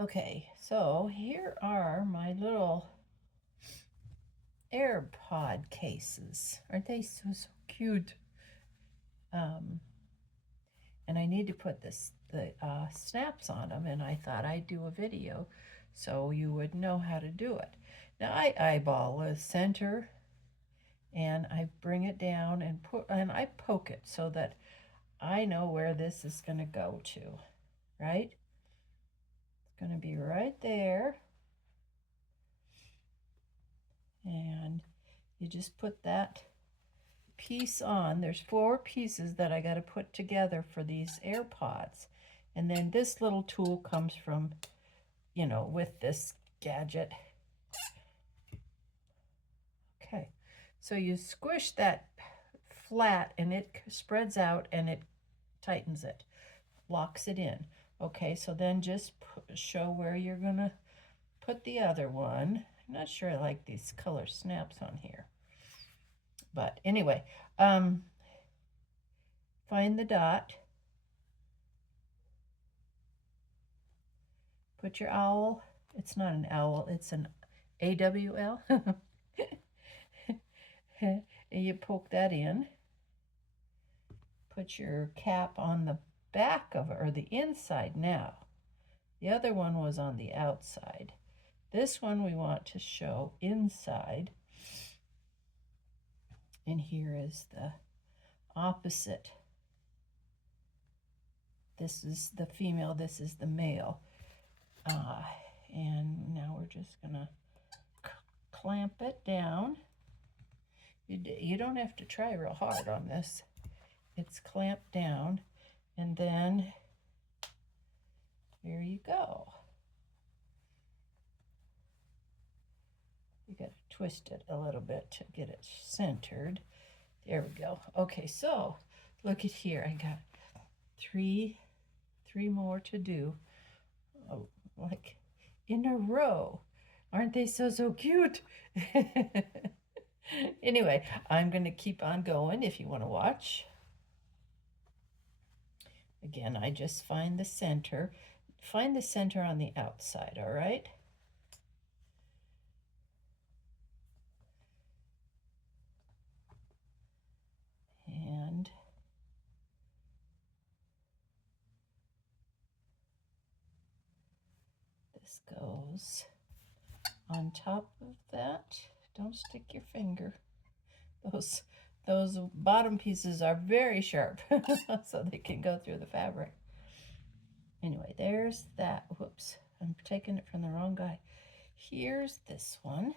Okay, so here are my little AirPod cases. Aren't they so cute? And I need to put the snaps on them, and I thought I'd do a video so you would know how to do it. Now I eyeball a center, and I bring it down and I poke it so that I know where this is going to go to, right? It's going to be right there. And you just put that piece on. There's 4 pieces that I got to put together for these AirPods. And then this little tool comes from, with this gadget. Okay, so you squish that flat and it spreads out and it tightens it, locks it in. Okay, so then just show where you're gonna put the other one. I'm not sure I like these color snaps on here. But anyway, find the dot. Put your owl. It's not an owl, it's an AWL. And you poke that in. Put your cap on the back of it, or the inside now. The other one was on the outside. This one we want to show inside. And here is the opposite. This is the female, this is the male. And now we're just gonna clamp it down. You don't have to try real hard on this. It's clamped down, and then there you go. You got to twist it a little bit to get it centered. There we go. Okay, so look at here. I got three more to do. Oh, like in a row. Aren't they so cute? Anyway, I'm going to keep on going if you want to watch. Again, I just find the center. Find the center on the outside, all right? And this goes on top of that. Don't stick your finger. Those bottom pieces are very sharp, so they can go through the fabric. Anyway, there's that. Whoops, I'm taking it from the wrong guy. Here's this one.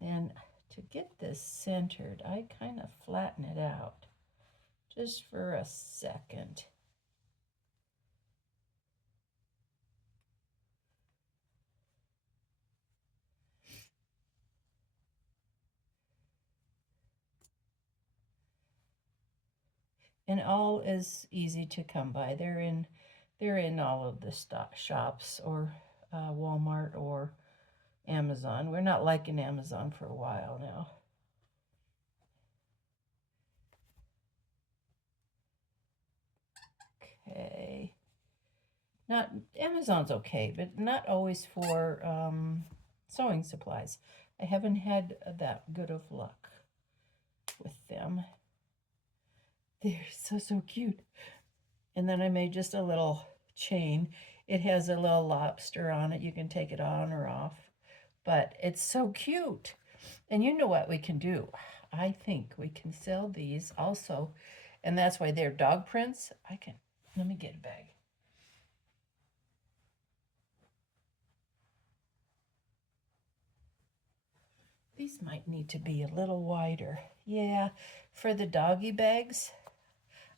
And to get this centered, I kind of flatten it out just for a second. And all is easy to come by. They're in all of the shops, or Walmart or Amazon. We're not liking Amazon for a while now. Okay. Not Amazon's okay, but not always for sewing supplies. I haven't had that good of luck with them. They're so cute. And then I made just a little chain. It has a little lobster on it. You can take it on or off. But it's so cute. And you know what we can do? I think we can sell these also. And that's why they're dog prints. Let me get a bag. These might need to be a little wider. Yeah, for the doggy bags,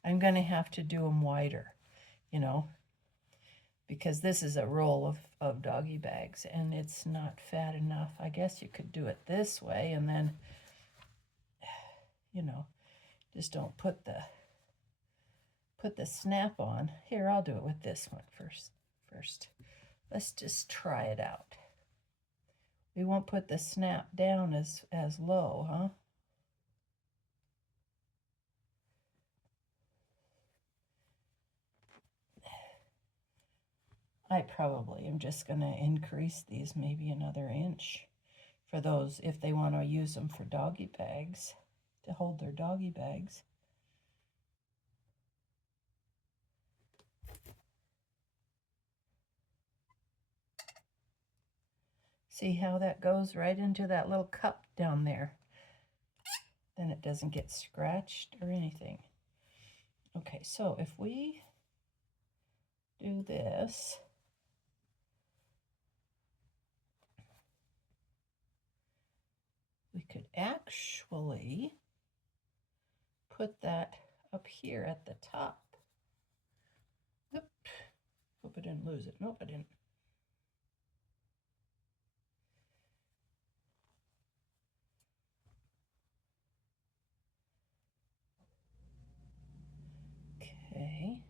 I'm going to have to do them wider, because this is a roll of doggy bags and it's not fat enough. I guess you could do it this way and then, just don't put the snap on. Here, I'll do it with this one first. Let's just try it out. We won't put the snap down as low, huh? I probably am just going to increase these maybe another inch for those if they want to use them for doggy bags, to hold their doggy bags. See how that goes right into that little cup down there? Then it doesn't get scratched or anything. Okay, so if we do this, we could actually put that up here at the top. Oop. Hope I didn't lose it. Nope, I didn't. Okay.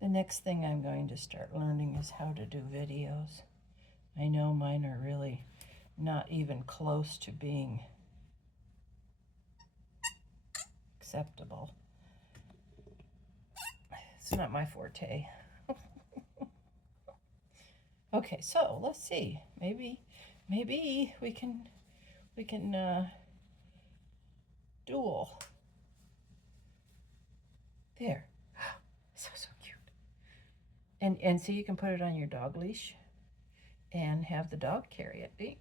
The next thing I'm going to start learning is how to do videos. I know mine are really not even close to being acceptable. It's not my forte. Okay, so let's see. Maybe we can duel. There. So cute. And so you can put it on your dog leash and have the dog carry it.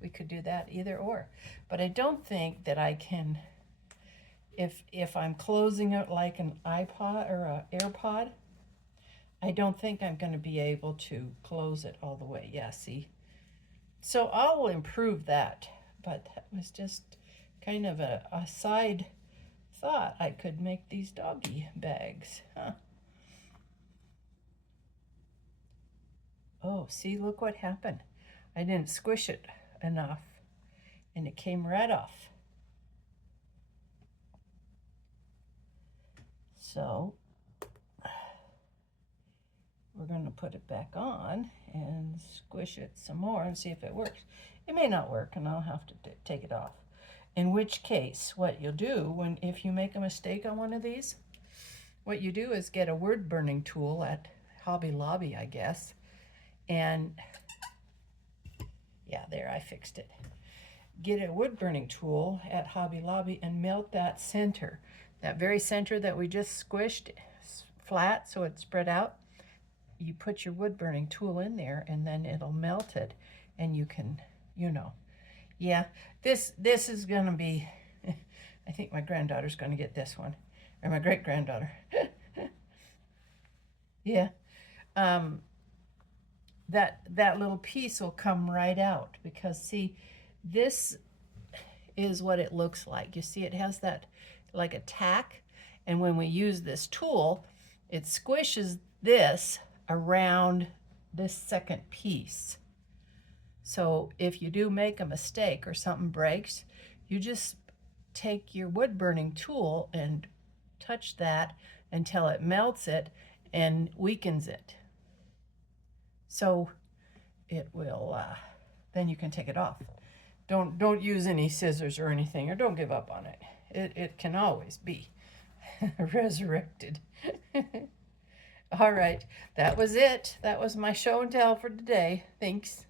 We could do that either or. But I don't think that I can, if I'm closing it like an iPod or an AirPod, I don't think I'm going to be able to close it all the way. Yeah, see? So I'll improve that. But that was just kind of a side thought. I could make these doggy bags. Huh. Oh, see, look what happened. I didn't squish it enough, and it came right off. So we're going to put it back on and squish it some more and see if it works. It may not work, and I'll have to take it off. In which case, what you'll do if you make a mistake on one of these, what you do is get a wood burning tool at Hobby Lobby, I guess, and yeah, there, I fixed it. Get a wood burning tool at Hobby Lobby and melt that center, that very center that we just squished flat so it spread out. You put your wood burning tool in there and then it'll melt it, and you can, yeah, this is gonna be, I think my granddaughter's gonna get this one, or my great granddaughter. Yeah. That little piece will come right out, because see, this is what it looks like. You see, it has that like a tack, and when we use this tool, it squishes this around this second piece. So if you do make a mistake or something breaks, you just take your wood burning tool and touch that until it melts it and weakens it. So it will, then you can take it off. Don't use any scissors or anything, or don't give up on it. It can always be resurrected. All right, that was it. That was my show and tell for today. Thanks.